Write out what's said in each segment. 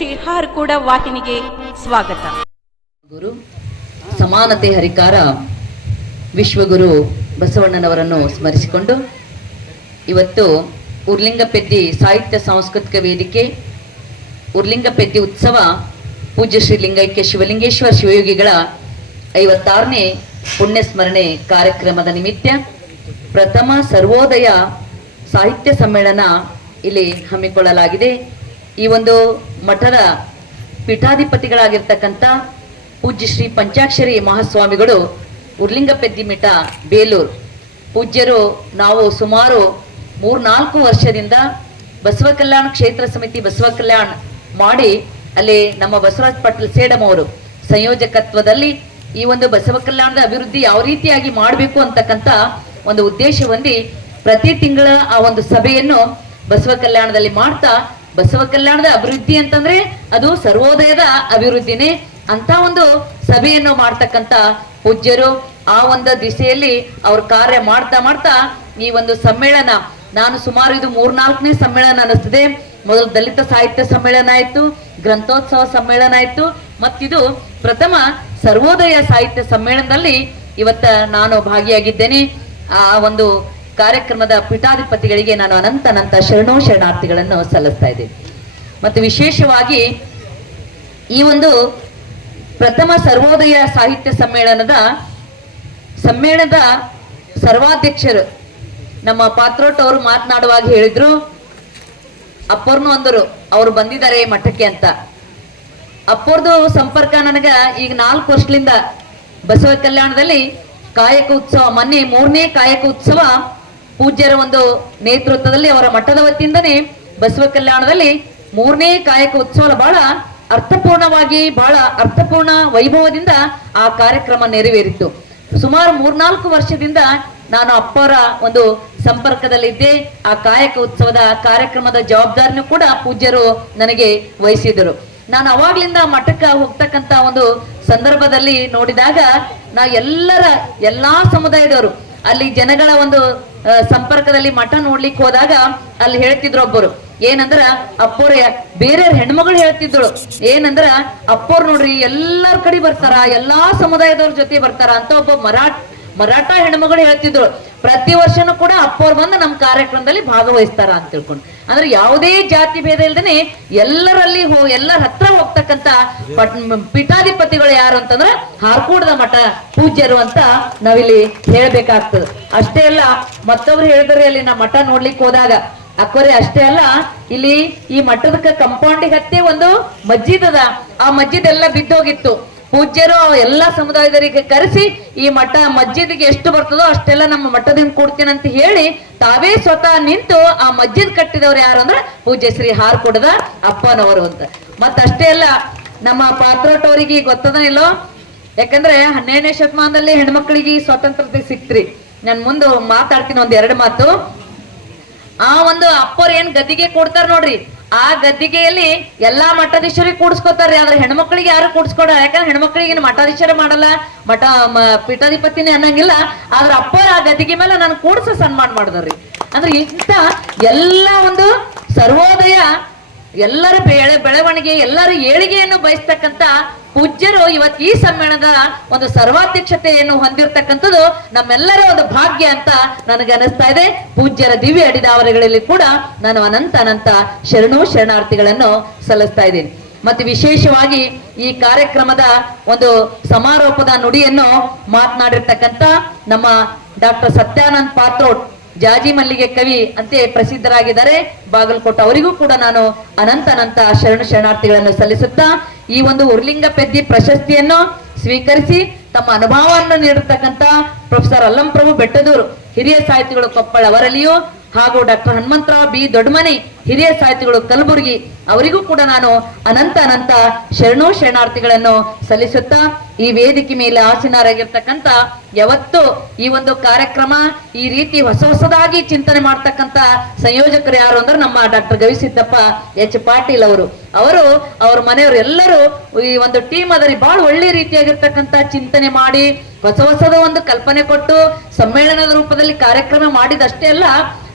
ಶ್ರೀ ಕೂಡ ವಾಹಿನಿಗೆ ಸ್ವಾಗತ. ಗುರು, ಸಮಾನತೆ ಹರಿಕಾರ ವಿಶ್ವಗುರು ಬಸವಣ್ಣನವರನ್ನು ಸ್ಮರಿಸಿಕೊಂಡು ಇವತ್ತು ಉರ್ಲಿಂಗಪೆದ್ದಿ ಸಾಹಿತ್ಯ ಸಾಂಸ್ಕೃತಿಕ ವೇದಿಕೆ, ಉರ್ಲಿಂಗಪೆದ್ದಿ ಉತ್ಸವ, ಪೂಜ್ಯ ಶ್ರೀ ಲಿಂಗೈಕ್ಯ ಶಿವಲಿಂಗೇಶ್ವರ ಶಿವಯೋಗಿಗಳ ಐವತ್ತಾರನೇ ಪುಣ್ಯ ಸ್ಮರಣೆ ಕಾರ್ಯಕ್ರಮದ ನಿಮಿತ್ತ ಪ್ರಥಮ ಸರ್ವೋದಯ ಸಾಹಿತ್ಯ ಸಮ್ಮೇಳನ ಇಲ್ಲಿ ಹಮ್ಮಿಕೊಳ್ಳಲಾಗಿದೆ. ಈ ಒಂದು ಮಠದ ಪೀಠಾಧಿಪತಿಗಳಾಗಿರ್ತಕ್ಕಂಥ ಪೂಜ್ಯ ಶ್ರೀ ಪಂಚಾಕ್ಷರಿ ಮಹಾಸ್ವಾಮಿಗಳು ಉರ್ಲಿಂಗಪೆದ್ದಿ ಮಠ, ಬೇಲೂರು. ಪೂಜ್ಯರು ನಾವು ಸುಮಾರು ಮೂರ್ನಾಲ್ಕು ವರ್ಷದಿಂದ ಬಸವ ಕಲ್ಯಾಣ ಕ್ಷೇತ್ರ ಸಮಿತಿ ಬಸವ ಕಲ್ಯಾಣ ಮಾಡಿ ಅಲ್ಲಿ ನಮ್ಮ ಬಸವರಾಜ್ ಪಾಟೀಲ್ ಸೇಡಮ್ ಅವರು ಸಂಯೋಜಕತ್ವದಲ್ಲಿ ಈ ಒಂದು ಬಸವ ಕಲ್ಯಾಣದ ಅಭಿವೃದ್ಧಿ ಯಾವ ರೀತಿಯಾಗಿ ಮಾಡಬೇಕು ಅಂತಕ್ಕಂಥ ಒಂದು ಉದ್ದೇಶ ಹೊಂದಿ ಪ್ರತಿ ತಿಂಗಳ ಆ ಒಂದು ಸಭೆಯನ್ನು ಬಸವ ಕಲ್ಯಾಣದಲ್ಲಿ ಮಾಡ್ತಾ ಬಸವ ಕಲ್ಯಾಣದ ಅಭಿವೃದ್ಧಿ ಅಂತಂದ್ರೆ ಅದು ಸರ್ವೋದಯದ ಅಭಿವೃದ್ಧಿನೇ ಅಂತ ಒಂದು ಸಭೆಯನ್ನು ಮಾಡ್ತಕ್ಕಂತ ಪೂಜ್ಯರು ಆ ಒಂದು ದಿಸೆಯಲ್ಲಿ ಅವ್ರ ಕಾರ್ಯ ಮಾಡ್ತಾ ಮಾಡ್ತಾ ಈ ಒಂದು ಸಮ್ಮೇಳನ, ನಾನು ಸುಮಾರು ಇದು ಮೂರ್ನಾಲ್ಕನೇ ಸಮ್ಮೇಳನ ಅನಿಸ್ತದೆ ಮೊದಲು ದಲಿತ ಸಾಹಿತ್ಯ ಸಮ್ಮೇಳನ ಆಯ್ತು, ಗ್ರಂಥೋತ್ಸವ ಸಮ್ಮೇಳನ ಆಯ್ತು, ಮತ್ತಿದು ಪ್ರಥಮ ಸರ್ವೋದಯ ಸಾಹಿತ್ಯ ಸಮ್ಮೇಳನದಲ್ಲಿ ಇವತ್ತ ನಾನು ಭಾಗಿಯಾಗಿದ್ದೇನೆ. ಆ ಒಂದು ಕಾರ್ಯಕ್ರಮದ ಪೀಠಾಧಿಪತಿಗಳಿಗೆ ನಾನು ಅನಂತ ಅನಂತ ಶರಣೋ ಶರಣಾರ್ಥಿಗಳನ್ನು ಸಲ್ಲಿಸ್ತಾ ಇದ್ದೀನಿ. ಮತ್ತು ವಿಶೇಷವಾಗಿ ಈ ಒಂದು ಪ್ರಥಮ ಸರ್ವೋದಯ ಸಾಹಿತ್ಯ ಸಮ್ಮೇಳನದ ಸಮ್ಮೇಳನದ ಸರ್ವಾಧ್ಯಕ್ಷರು ನಮ್ಮ ಪಾತ್ರೋಟ್ ಅವರು ಮಾತನಾಡುವಾಗ ಹೇಳಿದ್ರು, ಅಪ್ಪರ್ನು ಅಂದರು, ಅವರು ಬಂದಿದ್ದಾರೆ ಮಠಕ್ಕೆ ಅಂತ. ಅಪ್ಪರ್ದು ಸಂಪರ್ಕ ನನಗ ಈಗ ನಾಲ್ಕು ವರ್ಷದಿಂದ ಬಸವ ಕಲ್ಯಾಣದಲ್ಲಿ ಕಾಯಕ ಉತ್ಸವ, ಮೊನ್ನೆ ಮೂರನೇ ಕಾಯಕ ಉತ್ಸವ ಪೂಜ್ಯರ ಒಂದು ನೇತೃತ್ವದಲ್ಲಿ ಅವರ ಮಠದ ವತಿಯಿಂದನೇ ಬಸವ ಕಲ್ಯಾಣದಲ್ಲಿ ಮೂರನೇ ಕಾಯಕ ಉತ್ಸವ ಬಹಳ ಅರ್ಥಪೂರ್ಣವಾಗಿ, ಬಹಳ ಅರ್ಥಪೂರ್ಣ ವೈಭವದಿಂದ ಆ ಕಾರ್ಯಕ್ರಮ ನೆರವೇರಿತ್ತು ಸುಮಾರು ಮೂರ್ನಾಲ್ಕು ವರ್ಷದಿಂದ ನಾನು ಅಪ್ಪರ ಒಂದು ಸಂಪರ್ಕದಲ್ಲಿದ್ದೆ. ಆ ಕಾಯಕ ಉತ್ಸವದ ಕಾರ್ಯಕ್ರಮದ ಜವಾಬ್ದಾರಿನೂ ಕೂಡ ಪೂಜ್ಯರು ನನಗೆ ವಹಿಸಿದರು ನಾನು ಅವಾಗ್ಲಿಂದ ಮಠಕ್ಕೆ ಹೋಗ್ತಕ್ಕಂತ ಒಂದು ಸಂದರ್ಭದಲ್ಲಿ ನೋಡಿದಾಗ ನಾ ಎಲ್ಲರ, ಎಲ್ಲಾ ಸಮುದಾಯದವರು ಅಲ್ಲಿ ಜನಗಳ ಒಂದು ಸಂಪರ್ಕದಲ್ಲಿ ಮಠ ನೋಡ್ಲಿಕ್ಕೆ ಹೋದಾಗ ಅಲ್ಲಿ ಹೇಳ್ತಿದ್ರು ಒಬ್ಬರು ಏನಂದ್ರ, ಅಪ್ಪೋರ ಬೇರೆ ಹೆಣ್ಮಗಳು ಹೇಳ್ತಿದ್ರು ಏನಂದ್ರ, ಅಪ್ಪೋರ್ ನೋಡ್ರಿ, ಎಲ್ಲಾರ್ ಕಡೆ ಬರ್ತಾರ, ಎಲ್ಲಾ ಸಮುದಾಯದವ್ರ ಜೊತೆ ಬರ್ತಾರ ಅಂತ ಒಬ್ಬ ಮರಾಠ ಮರಾಠ ಹೆಣ್ಮಗಳು ಹೇಳ್ತಿದ್ರು, ಪ್ರತಿ ವರ್ಷನೂ ಕೂಡ ಅಪ್ಪವ್ರು ಬಂದು ನಮ್ಮ ಕಾರ್ಯಕ್ರಮದಲ್ಲಿ ಭಾಗವಹಿಸ್ತಾರ ಅಂತ ತಿಳ್ಕೊಂಡು. ಅಂದ್ರೆ ಯಾವುದೇ ಜಾತಿ ಭೇದ ಇಲ್ದೇನೆ ಎಲ್ಲರಲ್ಲಿ ಹೋ, ಎಲ್ಲರ ಹತ್ರ ಹೋಗ್ತಕ್ಕಂತ ಪೀಠಾಧಿಪತಿಗಳು ಯಾರು ಅಂತಂದ್ರ ಹಾರ್ಕೂಡದ ಮಠ ಪೂಜ್ಯರು ಅಂತ ನಾವಿಲ್ಲಿ ಹೇಳ್ಬೇಕಾಗ್ತದೆ. ಅಷ್ಟೇ ಅಲ್ಲ ಮತ್ತೊಬ್ರು ಹೇಳಿದ್ರೆ ಅಲ್ಲಿ ನಮ್ಮ ಮಠ ನೋಡ್ಲಿಕ್ಕೆ ಹೋದಾಗ, ಅಕ್ಕೋರೆ ಅಷ್ಟೇ ಅಲ್ಲ, ಇಲ್ಲಿ ಈ ಮಠದ ಕಂಪೌಂಡಿಗೆ ಹತ್ತಿ ಒಂದು ಮಜ್ಜಿದ್ ಅದ. ಆ ಮಜ್ಜಿದ್ ಎಲ್ಲ ಬಿದ್ದೋಗಿತ್ತು. ಪೂಜ್ಯರು ಎಲ್ಲಾ ಸಮುದಾಯದವರಿಗೆ ಕರೆಸಿ ಈ ಮಠ ಮಸ್ಜಿದ್ಗೆ ಎಷ್ಟು ಬರ್ತದೋ ಅಷ್ಟೆಲ್ಲ ನಮ್ಮ ಮಠದಿಂದ ಕೊಡ್ತೀನಿ ಅಂತ ಹೇಳಿ ತಾವೇ ಸ್ವತಃ ನಿಂತು ಆ ಮಜ್ಜಿದ್ ಕಟ್ಟಿದವ್ರು ಯಾರು ಅಂದ್ರೆ ಪೂಜ್ಯ ಶ್ರೀ ಹಾರ್ಕೊಡದ ಅಪ್ಪನವರು ಅಂತ. ಮತ್ತಷ್ಟೇ ಅಲ್ಲ, ನಮ್ಮ ಪಾತ್ರೋಟವರಿಗೆ ಗೊತ್ತದ ಇಲ್ಲೋ? ಯಾಕಂದ್ರೆ ಹನ್ನೆರಡನೇ ಶತಮಾನದಲ್ಲಿ ಹೆಣ್ಮಕ್ಳಿಗೆ ಈ ಸ್ವಾತಂತ್ರ್ಯತೆ ಸಿಕ್ತ್ರಿ. ನಾನು ಮುಂದೆ ಮಾತಾಡ್ತೀನಿ ಒಂದ್ ಎರಡು ಮಾತು. ಆ ಒಂದು ಅಪ್ಪರ್ ಏನ್ ಗದ್ದಿಗೆ ಕೊಡ್ತಾರ ನೋಡ್ರಿ? ಆ ಗದ್ದಿಗೆಯಲ್ಲಿ ಎಲ್ಲಾ ಮಠಾಧೀಶರಿಗೆ ಕೂಡಿಸ್ಕೋತಾರ್ರಿ ಆದ್ರೆ ಹೆಣ್ಮಕ್ಳಿಗೆ ಯಾರು ಕೂಡಿಸ್ಕೊಡ ಯಾಕಂದ್ರೆ ಹೆಣ್ಮಕ್ಳಿಗೆ ಮಠಾಧೀಶರ ಮಾಡಲ್ಲ. ಮಠ ಪೀಠಾಧಿಪತಿನೇ ಅನ್ನಂಗಿಲ್ಲ. ಆದ್ರ ಅಪ್ಪರ ಆ ಗದ್ದಿಗೆ ಮೇಲೆ ನಾನು ಕೂಡ್ಸ ಸನ್ಮಾನ ಮಾಡಿದ್ರಿ ಅಂದ್ರೆ ಇಂಥ ಎಲ್ಲಾ ಒಂದು ಸರ್ವೋದಯ ಎಲ್ಲರ ಬೆಳೆ, ಬೆಳವಣಿಗೆ, ಎಲ್ಲರ ಏಳಿಗೆಯನ್ನು ಬಯಸ್ತಕ್ಕಂತ ಪೂಜ್ಯರು ಇವತ್ತು ಈ ಸಮ್ಮೇಳನದ ಒಂದು ಸರ್ವಾಧ್ಯಕ್ಷತೆಯನ್ನು ಹೊಂದಿರತಕ್ಕಂಥದ್ದು ನಮ್ಮೆಲ್ಲರ ಒಂದು ಭಾಗ್ಯ ಅಂತ ನನಗೆ ಅನಿಸ್ತಾ ಇದೆ. ಪೂಜ್ಯರ ದಿವ್ಯ ಅಡಿದಾವರೆಗಳಲ್ಲಿ ಕೂಡ ನಾನು ಅನಂತ ಅನಂತ ಶರಣು ಶರಣಾರ್ಥಿಗಳನ್ನು ಸಲ್ಲಿಸ್ತಾ ಇದ್ದೀನಿ. ಮತ್ತೆ ವಿಶೇಷವಾಗಿ ಈ ಕಾರ್ಯಕ್ರಮದ ಒಂದು ಸಮಾರೋಪದ ನುಡಿಯನ್ನು ಮಾತನಾಡಿರ್ತಕ್ಕಂಥ ನಮ್ಮ ಡಾಕ್ಟರ್ ಸತ್ಯಾನಂದ್ ಪಾತ್ರೋಟ್ ಜಾಜಿ ಮಲ್ಲಿಗೆ ಕವಿ ಅಂತೆ ಪ್ರಸಿದ್ಧರಾಗಿದ್ದಾರೆ. ಬಾಗಲಕೋಟ ಅವರಿಗೂ ಕೂಡ ನಾನು ಅನಂತ ಅನಂತ ಶರಣ ಶರಣಾರ್ಥಿಗಳನ್ನು ಸಲ್ಲಿಸುತ್ತಾ ಈ ಒಂದು ಉರ್ಲಿಂಗ ಪೆದ್ದಿ ಪ್ರಶಸ್ತಿಯನ್ನು ಸ್ವೀಕರಿಸಿ ತಮ್ಮ ಅನುಭವವನ್ನು ನೀಡತಕ್ಕಂತ ಪ್ರೊಫೆಸರ್ ಅಲ್ಲಂಪ್ರಭು ಬೆಟ್ಟದೂರು ಹಿರಿಯ ಸಾಹಿತಿಗಳು ಕೊಪ್ಪಳ ಅವರಲ್ಲಿಯೂ ಹಾಗೂ ಡಾಕ್ಟರ್ ಹನುಮಂತರಾವ್ ಬಿ ದೊಡ್ಡಮನೆ ಹಿರಿಯ ಸಾಹಿತಿಗಳು ಕಲಬುರಗಿ, ಅವರಿಗೂ ಕೂಡ ನಾನು ಅನಂತ ಅನಂತ ಶರಣು ಶರಣಾರ್ಥಿಗಳನ್ನು ಸಲ್ಲಿಸುತ್ತಾ ಈ ವೇದಿಕೆ ಮೇಲೆ ಆಸೀನರಾಗಿರ್ತಕ್ಕಂಥ ಯಾವತ್ತು ಈ ಒಂದು ಕಾರ್ಯಕ್ರಮ, ಈ ರೀತಿ ಹೊಸ ಹೊಸದಾಗಿ ಚಿಂತನೆ ಮಾಡ್ತಕ್ಕಂಥ ಸಂಯೋಜಕರು ಯಾರು ಅಂದ್ರೆ ನಮ್ಮ ಡಾಕ್ಟರ್ ಗವಿಸಿದ್ದಪ್ಪ ಎಚ್ ಪಾಟೀಲ್ ಅವರು. ಅವರು, ಅವ್ರ ಮನೆಯವರು ಎಲ್ಲರೂ ಈ ಒಂದು ಟೀಮ್ ಅದರಿ ಬಹಳ ಒಳ್ಳೆ ರೀತಿಯಾಗಿರ್ತಕ್ಕಂಥ ಚಿಂತನೆ ಮಾಡಿ, ಹೊಸ ಹೊಸದ ಒಂದು ಕಲ್ಪನೆ ಕೊಟ್ಟು, ಸಮ್ಮೇಳನದ ರೂಪದಲ್ಲಿ ಕಾರ್ಯಕ್ರಮ ಮಾಡಿದಷ್ಟೇ ಅಲ್ಲ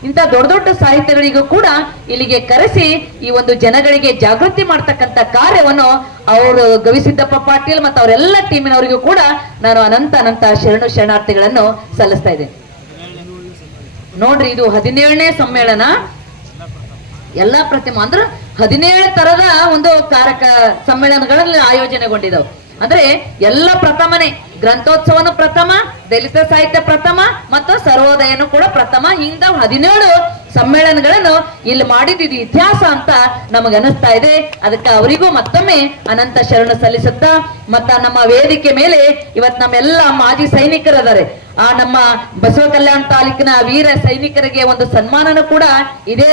ಇಂಥ ದೊಡ್ಡ ದೊಡ್ಡ ಸಾಹಿತ್ಯಗಳಿಗೂ ಕೂಡ ಇಲ್ಲಿಗೆ ಕರೆಸಿ ಈ ಒಂದು ಜನಗಳಿಗೆ ಜಾಗೃತಿ ಮಾಡ್ತಕ್ಕಂಥ ಕಾರ್ಯವನ್ನು ಅವರು ಗವಿಸಿದ್ದಪ್ಪ ಪಾಟೀಲ್ ಮತ್ತು ಅವರೆಲ್ಲ ಟೀಮಿನವರಿಗೂ ಕೂಡ ನಾನು ಅನಂತ ಅನಂತ ಶರಣು ಶರಣಾರ್ಥಿಗಳನ್ನು ಸಲ್ಲಿಸ್ತಾ ಇದ್ದೇನೆ. ನೋಡ್ರಿ, ಇದು ಹದಿನೇಳನೇ ಸಮ್ಮೇಳನ. ಎಲ್ಲಾ ಪ್ರತಿಮಾ ಅಂದ್ರೆ ಹದಿನೇಳು ತರದ ಒಂದು ಕಾರಕ ಸಮ್ಮೇಳನಗಳಲ್ಲಿ ಆಯೋಜನೆಗೊಂಡಿದ್ದಾವೆ ಅಂದ್ರೆ ಎಲ್ಲ ಪ್ರಥಮನೇ ಗ್ರಂಥೋತ್ಸವನು ಪ್ರಥಮ ದಲಿತ ಸಾಹಿತ್ಯ ಪ್ರಥಮ ಮತ್ತು ಸರ್ವೋದಯನು ಕೂಡ ಪ್ರಥಮ. ಹಿಂದ ಹದಿನೇಳು ಸಮ್ಮೇಳನಗಳನ್ನು ಇಲ್ಲಿ ಮಾಡಿದ್ದು ಇತಿಹಾಸ ಅಂತ ನಮಗೆ ಅನಿಸ್ತಾ ಇದೆ. ಅದಕ್ಕೆ ಅವರಿಗೂ ಮತ್ತೊಮ್ಮೆ ಅನಂತ ಶರಣ ಸಲ್ಲಿಸುತ್ತಾ, ಮತ್ತ ನಮ್ಮ ವೇದಿಕೆ ಮೇಲೆ ಇವತ್ ನಮ್ಮೆಲ್ಲ ಮಾಜಿ ಸೈನಿಕರದಾರೆ. ಆ ನಮ್ಮ ಬಸವ ಕಲ್ಯಾಣ ತಾಲೂಕಿನ ವೀರ ಸೈನಿಕರಿಗೆ ಒಂದು ಸನ್ಮಾನನೂ ಕೂಡ ಇದೆ.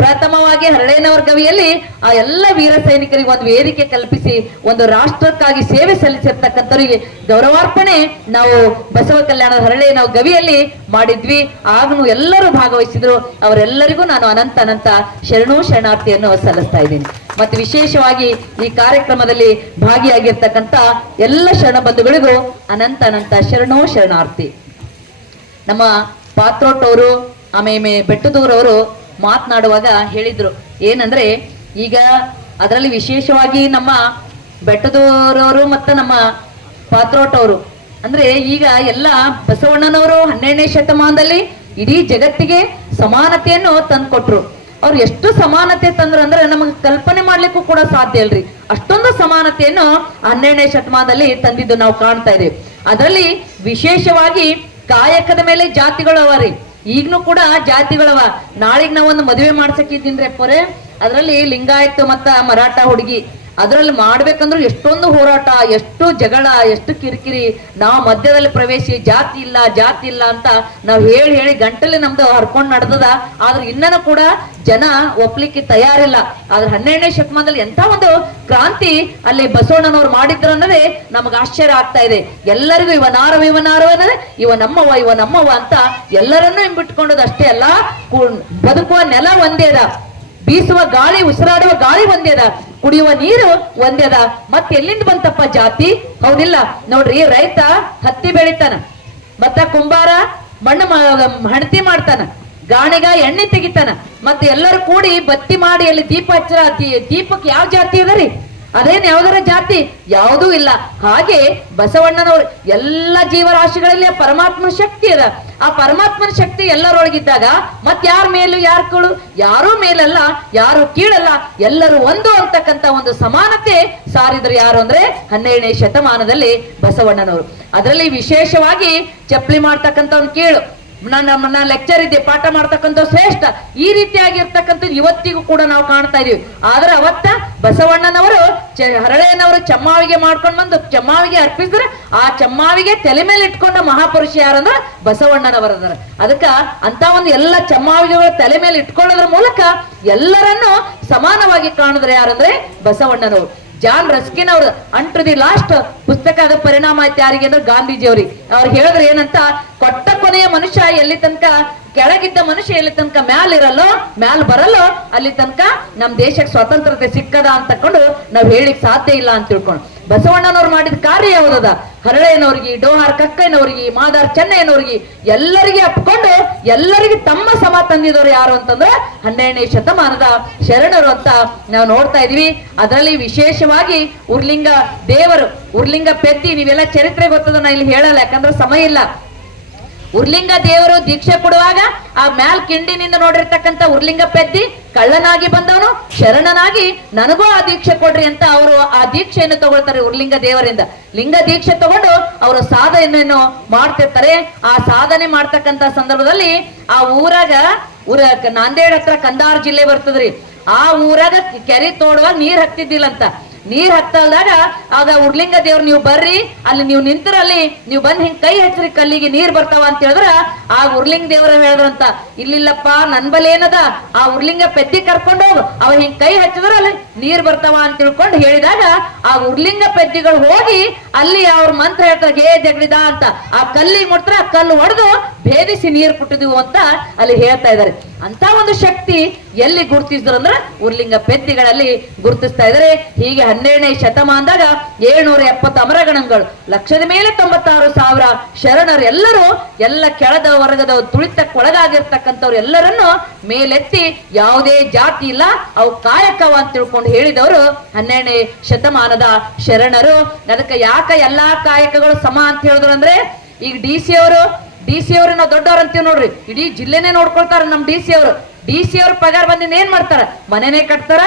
ಪ್ರಥಮವಾಗಿ ಹರಳೇನವರ ಗವಿಯಲ್ಲಿ ಆ ಎಲ್ಲ ವೀರ ಸೈನಿಕರಿಗೆ ಒಂದು ವೇದಿಕೆ ಕಲ್ಪಿಸಿ, ಒಂದು ರಾಷ್ಟ್ರಕ್ಕಾಗಿ ಸೇವೆ ಸಲ್ಲಿಸಿರ್ತಕ್ಕಂಥವರಿಗೆ ಗೌರವಾರ್ಪಣೆ ನಾವು ಬಸವ ಕಲ್ಯಾಣ ಹರಳೇನವ ಗವಿಯಲ್ಲಿ ಮಾಡಿದ್ವಿ. ಆಗನು ಎಲ್ಲರೂ ಭಾಗವಹಿಸಿದ್ರು. ಅವರೆಲ್ಲರಿಗೂ ನಾನು ಅನಂತ ಅನಂತ ಶರಣು ಶರಣಾರ್ಥಿಯನ್ನು ಸಲ್ಲಿಸ್ತಾ ಇದ್ದೀನಿ. ಮತ್ತು ವಿಶೇಷವಾಗಿ ಈ ಕಾರ್ಯಕ್ರಮದಲ್ಲಿ ಭಾಗಿಯಾಗಿರ್ತಕ್ಕಂಥ ಎಲ್ಲ ಶರಣ ಬಂಧುಗಳಿಗೂ ಅನಂತ ಅನಂತ ಶರಣು ಶರಣಾರ್ಥಿ. ನಮ್ಮ ಪಾತ್ರೋಟವರು ಆಮೇಲೆ ಬೆಟ್ಟದೂರವರು ಮಾತನಾಡುವಾಗ ಹೇಳಿದ್ರು, ಏನಂದ್ರೆ ಈಗ ಅದರಲ್ಲಿ ವಿಶೇಷವಾಗಿ ನಮ್ಮ ಬೆಟ್ಟದೂರವರು ಮತ್ತು ನಮ್ಮ ಪಾತ್ರೋಟವರು ಅಂದ್ರೆ ಈಗ ಎಲ್ಲ ಬಸವಣ್ಣನವರು ಹನ್ನೆರಡನೇ ಶತಮಾನದಲ್ಲಿ ಇಡೀ ಜಗತ್ತಿಗೆ ಸಮಾನತೆಯನ್ನು ತಂದ್ಕೊಟ್ರು. ಅವ್ರು ಎಷ್ಟು ಸಮಾನತೆ ತಂದ್ರು ಅಂದ್ರೆ ನಮಗೆ ಕಲ್ಪನೆ ಮಾಡ್ಲಿಕ್ಕೂ ಕೂಡ ಸಾಧ್ಯ ಇಲ್ರಿ. ಅಷ್ಟೊಂದು ಸಮಾನತೆಯನ್ನು ಹನ್ನೆರಡನೇ ಶತಮಾನದಲ್ಲಿ ತಂದಿದ್ದು ನಾವು ಕಾಣ್ತಾ ಇದ್ದೇವೆ. ಅದರಲ್ಲಿ ವಿಶೇಷವಾಗಿ ಕಾಯಕದ ಮೇಲೆ ಜಾತಿಗಳು ಅವ ರೀ. ಈಗ್ನೂ ಕೂಡ ಜಾತಿಗಳವ ನಾಳಿಗ್ ನಾವೊಂದು ಮದುವೆ ಮಾಡ್ಸಕ್ಕಿದ್ದೀನ್ರಿ ಪೊರೆ. ಅದರಲ್ಲಿ ಲಿಂಗಾಯತ್ ಮತ್ತ ಮರಾಠ ಹುಡುಗಿ. ಅದ್ರಲ್ಲಿ ಮಾಡ್ಬೇಕಂದ್ರೆ ಎಷ್ಟೊಂದು ಹೋರಾಟ, ಎಷ್ಟು ಜಗಳ, ಎಷ್ಟು ಕಿರಿಕಿರಿ, ನಾವು ಮಧ್ಯದಲ್ಲಿ ಪ್ರವೇಶಿ, ಜಾತಿ ಇಲ್ಲ ಜಾತಿ ಇಲ್ಲ ಅಂತ ನಾವು ಹೇಳಿ ಹೇಳಿ ಗಂಟಲಿ ನಮ್ದು ಹರ್ಕೊಂಡ್ ನಡೆದದ. ಆದ್ರೆ ಇನ್ನೂ ಕೂಡ ಜನ ಒಪ್ಲಿಕ್ಕೆ ತಯಾರಿಲ್ಲ. ಆದ್ರೆ ಹನ್ನೆರಡನೇ ಶತಮಾನದಲ್ಲಿ ಎಂತ ಒಂದು ಕ್ರಾಂತಿ ಅಲ್ಲಿ ಬಸವಣ್ಣನವ್ರು ಮಾಡಿದ್ರು ಅನ್ನೋದೇ ನಮಗೆ ಆಶ್ಚರ್ಯ ಆಗ್ತಾ ಇದೆ. ಎಲ್ಲರಿಗೂ ಇವನಾರವ ಇವನಾರವ ಅನ್ನೋದೇ ಇವ ನಮ್ಮವ ಇವ ನಮ್ಮವ ಅಂತ ಎಲ್ಲರನ್ನೂ ಹಿಂಬಿಟ್ಕೊಂಡದಷ್ಟೇ ಅಲ್ಲ. ಬದುಕುವ ನೆಲ ಒಂದೇ ಅದ. ಬೀಸುವ ಗಾಳಿ, ಉಸಿರಾಡುವ ಗಾಳಿ ಒಂದೇದ ಕುಡಿಯುವ ನೀರು ಒಂದೇದ ಮತ್ತೆ ಎಲ್ಲಿಂದ ಬಂತಪ್ಪ ಜಾತಿ? ಹೌದಿಲ್ಲ. ನೋಡ್ರಿ, ರೈತ ಹತ್ತಿ ಬೆಳಿತಾನ. ಮತ್ತ ಕುಂಬಾರ ಮಣ್ಣು ಹಣತಿ ಮಾಡ್ತಾನ. ಗಾಣಿಗ ಎಣ್ಣೆ ತೆಗಿತಾನ. ಮತ್ತೆ ಎಲ್ಲರೂ ಕೂಡಿ ಬತ್ತಿ ಮಾಡಿ ಅಲ್ಲಿ ದೀಪ ಹಚ್ಚರ ದೀಪಕ್ ಯಾವ ಜಾತಿ ಅದರಿ ಅದೇನ್ ಯಾವ್ದಾರ ಜಾತಿ? ಯಾವುದೂ ಇಲ್ಲ. ಹಾಗೆ ಬಸವಣ್ಣನವರು ಎಲ್ಲ ಜೀವರಾಶಿಗಳಲ್ಲಿ ಪರಮಾತ್ಮ ಶಕ್ತಿ ಅದ. ಆ ಪರಮಾತ್ಮನ ಶಕ್ತಿ ಎಲ್ಲರೊಳಗಿದ್ದಾಗ ಮತ್ ಯಾರ ಮೇಲೂ ಯಾರು ಕೀಳು? ಯಾರೂ ಮೇಲಲ್ಲ, ಯಾರು ಕೀಳಲ್ಲ, ಎಲ್ಲರೂ ಒಂದು ಅಂತಕ್ಕಂತ ಒಂದು ಸಮಾನತೆ ಸಾರಿದ್ರು ಯಾರು ಅಂದ್ರೆ ಹನ್ನೆರಡನೇ ಶತಮಾನದಲ್ಲಿ ಬಸವಣ್ಣನವರು. ಅದರಲ್ಲಿ ವಿಶೇಷವಾಗಿ ಚಪ್ಪಲಿ ಮಾಡ್ತಕ್ಕಂಥ ಒಂದು ಕೀಳು. ನನ್ನ ನನ್ನ ಲೆಕ್ಚರ್ ಇದೆ, ಪಾಠ ಮಾಡ್ತಕ್ಕಂಥ ಶ್ರೇಷ್ಠ. ಈ ರೀತಿಯಾಗಿರ್ತಕ್ಕಂಥದ್ದು ಇವತ್ತಿಗೂ ಕೂಡ ನಾವು ಕಾಣ್ತಾ ಇದೀವಿ. ಆದ್ರೆ ಅವತ್ತ ಬಸವಣ್ಣನವರು ಹರಳೆಯನವರು ಚಮ್ಮಾವಿಗೆ ಮಾಡ್ಕೊಂಡು ಬಂದು ಚಮ್ಮಾವಿಗೆ ಅರ್ಪಿಸಿದ್ರೆ ಆ ಚಮ್ಮಾವಿಗೆ ತಲೆ ಮೇಲೆ ಇಟ್ಕೊಂಡ ಮಹಾಪುರುಷ ಯಾರಂದ್ರ ಬಸವಣ್ಣನವರದರ ಅದಕ್ಕ ಅಂತ ಒಂದು ಎಲ್ಲ ಚಮ್ಮಾವಿಗಳ ತಲೆ ಮೇಲೆ ಇಟ್ಕೊಳ್ಳೋದ್ರ ಮೂಲಕ ಎಲ್ಲರನ್ನು ಸಮಾನವಾಗಿ ಕಾಣಿದ್ರೆ ಯಾರಂದ್ರೆ ಬಸವಣ್ಣನವರು. ಜಾನ್ ರಸ್ಕಿನ್ ಅವರು ಅಂಟು ದಿ ಲಾಸ್ಟ್ ಪುಸ್ತಕ ಅದು ಪರಿಣಾಮ ಆಯ್ತು ಯಾರಿಗೆ ಅಂದ್ರೆ ಗಾಂಧೀಜಿ ಅವ್ರಿಗೆ ಅವ್ರು ಹೇಳಿದ್ರೆ ಏನಂತ, ಕೊಟ್ಟ ಕೊನೆಯ ಮನುಷ್ಯ ಎಲ್ಲಿ ತನಕ ಕೆಳಗಿದ್ದ ಮನುಷ್ಯ ಎಲ್ಲಿ ತನಕ ಮ್ಯಾಲ್ ಇರಲ್ಲೋ, ಮ್ಯಾಲ್ ಬರಲ್ಲೋ, ಅಲ್ಲಿ ತನಕ ನಮ್ ದೇಶಕ್ಕೆ ಸ್ವತಂತ್ರತೆ ಸಿಕ್ಕದ ಅಂತಕೊಂಡು ನಾವ್ ಹೇಳಿಕ್ ಸಾಧ್ಯ ಇಲ್ಲ ಅಂತ ತಿಳ್ಕೊಂಡು. ಬಸವಣ್ಣನವ್ರು ಮಾಡಿದ ಕಾರ್ಯ ಯಾವುದದ? ಹರಳೆನವ್ರಿಗೆ ಡೋಹಾರ್ ಕಕ್ಕಯ್ಯನವ್ರಿಗೆ, ಮಾದಾರ್ ಚೆನ್ನಯ್ಯನವ್ರಿಗೆ ಎಲ್ಲರಿಗೆ ಅಪ್ಕೊಂಡು ಎಲ್ಲರಿಗೆ ತಮ್ಮ ಸಮ ತಂದಿದವರು ಯಾರು ಅಂತಂದ್ರೆ ಹನ್ನೆರಡನೇ ಶತಮಾನದ ಶರಣರು ಅಂತ ನಾವು ನೋಡ್ತಾ ಇದೀವಿ. ಅದರಲ್ಲಿ ವಿಶೇಷವಾಗಿ ಉರ್ಲಿಂಗ ದೇವರು, ಉರ್ಲಿಂಗ ಪೆತ್ತಿ ನೀವೆಲ್ಲ ಚರಿತ್ರೆ ಗೊತ್ತದ ನಾ ಇಲ್ಲಿ ಹೇಳಲ್ಲ, ಯಾಕಂದ್ರೆ ಸಮಯ ಇಲ್ಲ. ಉರ್ಲಿಂಗ ದೇವರು ದೀಕ್ಷೆ ಕೊಡುವಾಗ ಆ ಮ್ಯಾಲ್ ಕಿಂಡಿನಿಂದ ನೋಡಿರ್ತಕ್ಕಂಥ ಉರ್ಲಿಂಗ ಪೆದ್ದಿ ಕಳ್ಳನಾಗಿ ಬಂದವನು, ಶರಣನಾಗಿ ನನಗೂ ಆ ದೀಕ್ಷೆ ಕೊಡ್ರಿ ಅಂತ ಅವರು ಆ ದೀಕ್ಷೆಯನ್ನು ತಗೊಳ್ತಾರೆ ಉರ್ಲಿಂಗ ದೇವರಿಂದ. ಲಿಂಗ ದೀಕ್ಷೆ ತಗೊಂಡು ಅವರು ಸಾಧನೆಯನ್ನು ಮಾಡ್ತಿರ್ತಾರೆ. ಆ ಸಾಧನೆ ಮಾಡ್ತಕ್ಕಂತ ಸಂದರ್ಭದಲ್ಲಿ ಆ ಊರಾಗ, ಊರ ನಾಂದೇಡ್ ಹತ್ರ ಕಂದಾರ್ ಜಿಲ್ಲೆ ಬರ್ತದ್ರಿ. ಆ ಊರಾಗ ಕೆರೆ ತೋಡುವಾಗ ನೀರ್ ಹತ್ತಿದ್ದಿಲ್ಲ ಅಂತ ನೀರ್ ಹತ್ತಲ್ದಾಗ ಆಗ ಉರ್ಲಿಂಗ ದೇವ್ರ ನೀವು ಬರ್ರಿ, ಅಲ್ಲಿ ನೀವು ನಿಂತರಲ್ಲಿ ನೀವು ಬಂದ್ ಹಿಂಗ್ ಕೈ ಹಚ್ಚ್ರಿ, ಕಲ್ಲಿಗೆ ನೀರ್ ಬರ್ತಾವ ಅಂತ ಹೇಳಿದ್ರ, ಆ ಉರ್ಲಿಂಗ ದೇವ್ರ ಹೇಳಿದ್ರಂತ, ಇಲ್ಲಿಲ್ಲಪ್ಪ, ನನ್ ಬಲ ಏನದ? ಆ ಉರ್ಲಿಂಗ ಪೆದ್ದಿ ಕರ್ಕೊಂಡು ಹೋಗು, ಅವ ಹಿಂಗ್ ಕೈ ಹಚ್ಚಿದ್ರ ಅಲ್ಲಿ ನೀರ್ ಬರ್ತಾವ ಅಂತ ತಿಳ್ಕೊಂಡು ಹೇಳಿದಾಗ, ಆ ಉರ್ಲಿಂಗ ಪೆದ್ದಿಗಳು ಹೋಗಿ, ಅಲ್ಲಿ ಅವ್ರ ಮಂತ್ರ ಹೇಳ್ತಾರೆ, ಹೇ ಜಗಡಿದ ಅಂತ, ಆ ಕಲ್ಲಿಗೆ ಮುಟ್ರ ಕಲ್ಲು ಹೊಡೆದು ಭೇದಿಸಿ ನೀರ್ ಕುಟ್ಟಿದೀವು ಅಂತ ಅಲ್ಲಿ ಹೇಳ್ತಾ ಇದಾರೆ. ಅಂತ ಒಂದು ಶಕ್ತಿ ಎಲ್ಲಿ ಗುರುತಿಸಿದ್ರು ಅಂದ್ರೆ ಉರ್ಲಿಂಗ ಪೆದ್ದಿಗಳಲ್ಲಿ ಗುರುತಿಸ್ತಾ ಇದ್ದಾರೆ. ಹೀಗೆ ಹನ್ನೆರಡನೇ ಶತಮಾನದಾಗ ಏಳ್ನೂರ ಎಪ್ಪತ್ತು ಅಮರಗಣಗಳು, ಲಕ್ಷದ ಮೇಲೆ ತೊಂಬತ್ತಾರು ಸಾವಿರ ಶರಣರು ಎಲ್ಲರೂ ಎಲ್ಲ ಕೆಳದ ವರ್ಗದ ತುಳಿತಕ್ಕೊಳಗಾಗಿರ್ತಕ್ಕಂಥವ್ರು ಎಲ್ಲರನ್ನು ಮೇಲೆತ್ತಿ ಯಾವುದೇ ಜಾತಿ ಇಲ್ಲ, ಅವು ಕಾಯಕವ ಅಂತ ತಿಳ್ಕೊಂಡು ಹೇಳಿದವರು ಹನ್ನೆರಡನೇ ಶತಮಾನದ ಶರಣರು. ಅದಕ್ಕೆ ಯಾಕ ಎಲ್ಲಾ ಕಾಯಕಗಳು ಸಮ ಅಂತ ಹೇಳಿದ್ರು ಅಂದ್ರೆ, ಈಗ ಡಿ ಸಿ ಅವರು, ಡಿ ಸಿ ಅವರು ನಾವು ದೊಡ್ಡವ್ರು ಅಂತೀವಿ ನೋಡ್ರಿ, ಇಡೀ ಜಿಲ್ಲೆನೇ ನೋಡ್ಕೊಳ್ತಾರ ನಮ್ ಡಿ ಸಿ ಅವರು. ಡಿ ಸಿ ಅವ್ರ ಪಗಾರ ಬಂದಿಂದ ಏನ್ ಮಾಡ್ತಾರ? ಮನೆನೇ ಕಟ್ತಾರ,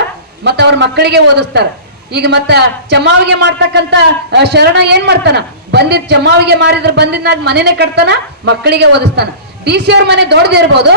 ಮತ್ತ ಅವ್ರ ಮಕ್ಕಳಿಗೆ ಓದಿಸ್ತಾರ. ಈಗ ಮತ್ತ ಚಮ್ಮಾವಿಗೆ ಮಾಡ್ತಕ್ಕಂತ ಶರಣ ಏನ್ ಮಾಡ್ತಾನ? ಬಂದಿದ್ ಚಮ್ಮಾವಿಗೆ ಮಾರಿದ್ರ ಬಂದಿದ್ನಾಗ ಮನೆನೇ ಕಟ್ತಾನ, ಮಕ್ಕಳಿಗೆ ಓದಿಸ್ತಾನ. ಡಿ ಸಿ ಅವ್ರ ಮನೆ ದೊಡ್ಡದಿರ್ಬೋದು